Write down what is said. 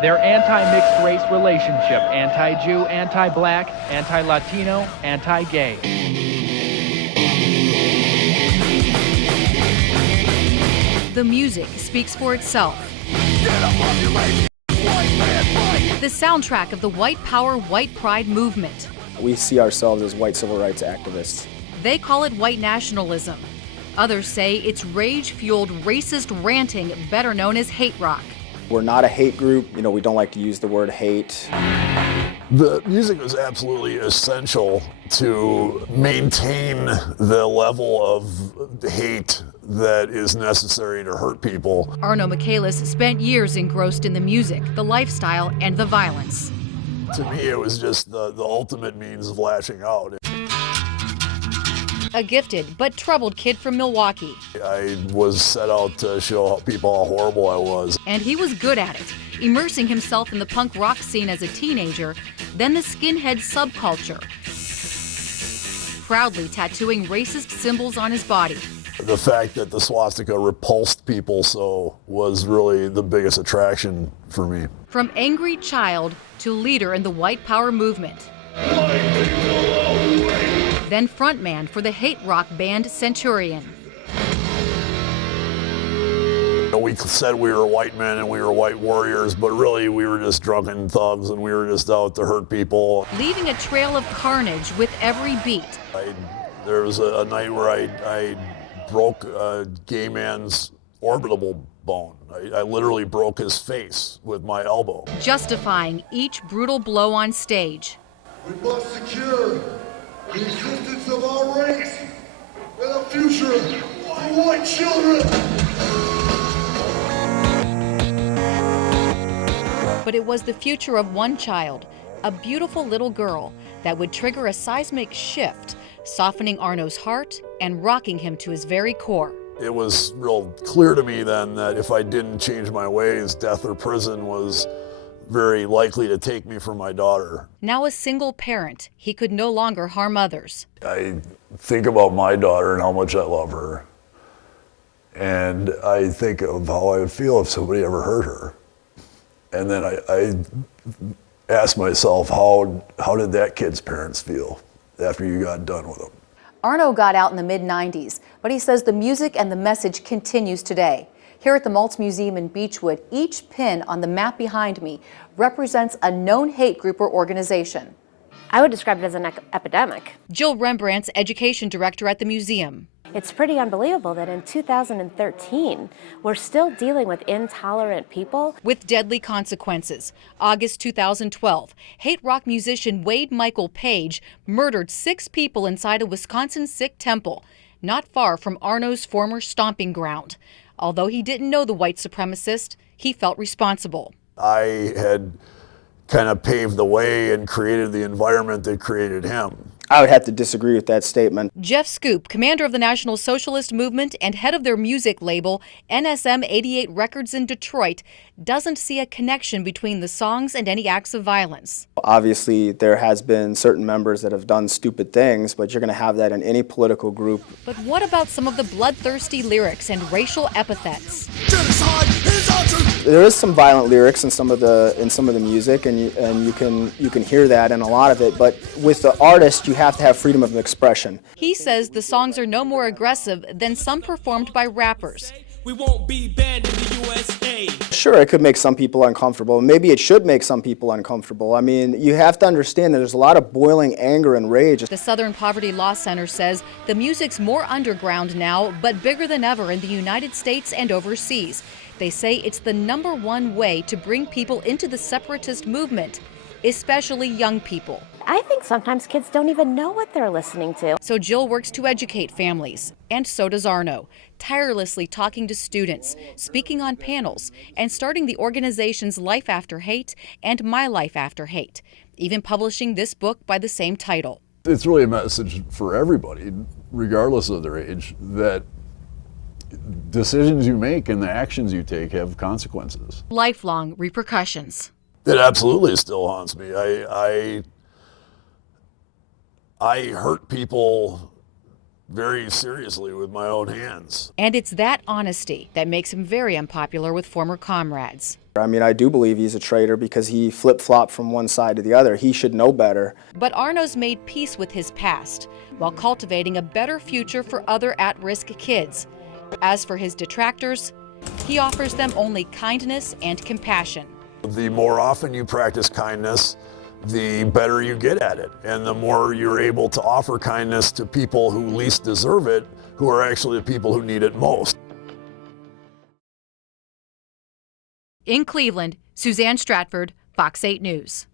Their anti-mixed race relationship, anti-Jew, anti-black, anti-Latino, anti-gay. The music speaks for itself. The soundtrack of the white power, white pride movement. We see ourselves as white civil rights activists. They call it white nationalism. Others say it's rage-fueled racist ranting, better known as hate rock. We're not a hate group. You know, we don't like to use the word hate. The music was absolutely essential to maintain the level of hate that is necessary to hurt people. Arno Michaelis spent years engrossed in the music, the lifestyle, and the violence. To me, it was just the ultimate means of lashing out. A gifted but troubled kid from Milwaukee. I was set out to show people how horrible I was. And he was good at it, immersing himself in the punk rock scene as a teenager, then the skinhead subculture, proudly tattooing racist symbols on his body. The fact that the swastika repulsed people so was really the biggest attraction for me. From angry child to leader in the white power movement. Then frontman for the hate rock band Centurion. We said we were white men and we were white warriors, but really we were just drunken thugs and we were just out to hurt people. Leaving a trail of carnage with every beat. There was a night where I broke a gay man's orbital bone. I literally broke his face with my elbow. Justifying each brutal blow on stage. We must secure the existence of our race and the future of white children. But it was the future of one child, a beautiful little girl, that would trigger a seismic shift, softening Arno's heart and rocking him to his very core. It was real clear to me then that if I didn't change my ways, death or prison was very likely to take me from my daughter. Now a single parent, he could no longer harm others. I think about my daughter and how much I love her. And I think of how I would feel if somebody ever hurt her. And then I ask myself, how did that kid's parents feel after you got done with them? Arno got out in the mid-90s, but he says the music and the message continues today. Here at the Maltz Museum in Beechwood, each pin on the map behind me represents a known hate group or organization. I would describe it as an epidemic. Jill Rembrandt's education director at the museum. It's pretty unbelievable that in 2013, we're still dealing with intolerant people. With deadly consequences. August 2012, hate rock musician Wade Michael Page murdered 6 people inside a Wisconsin Sikh temple, not far from Arno's former stomping ground. Although he didn't know the white supremacist, he felt responsible. I had kind of paved the way and created the environment that created him. I would have to disagree with that statement. Jeff Scoop, commander of the National Socialist Movement and head of their music label, NSM 88 Records in Detroit, doesn't see a connection between the songs and any acts of violence. Obviously, there has been certain members that have done stupid things, but you're going to have that in any political group. But what about some of the bloodthirsty lyrics and racial epithets? There is some violent lyrics in some of the music, and you can hear that in a lot of it. But with the artist, you have to have freedom of expression. He says the songs are no more aggressive than some performed by rappers. We won't be banned in the USA. Sure, it could make some people uncomfortable. Maybe it should make some people uncomfortable. I mean, you have to understand that there's a lot of boiling anger and rage. The Southern Poverty Law Center says the music's more underground now, but bigger than ever in the United States and overseas. They say it's the #1 way to bring people into the separatist movement, especially young people. I think sometimes kids don't even know what they're listening to. So Jill works to educate families, and so does Arno, tirelessly talking to students, speaking on panels, and starting the organizations Life After Hate and My Life After Hate, even publishing this book by the same title. It's really a message for everybody, regardless of their age, that decisions you make and the actions you take have consequences. Lifelong repercussions. It absolutely still haunts me. I hurt people very seriously with my own hands. And it's that honesty that makes him very unpopular with former comrades. I mean, I do believe he's a traitor because he flip-flopped from one side to the other. He should know better. But Arno's made peace with his past while cultivating a better future for other at-risk kids. As for his detractors, he offers them only kindness and compassion. The more often you practice kindness, the better you get at it. And the more you're able to offer kindness to people who least deserve it, who are actually the people who need it most. In Cleveland, Suzanne Stratford, Fox 8 News.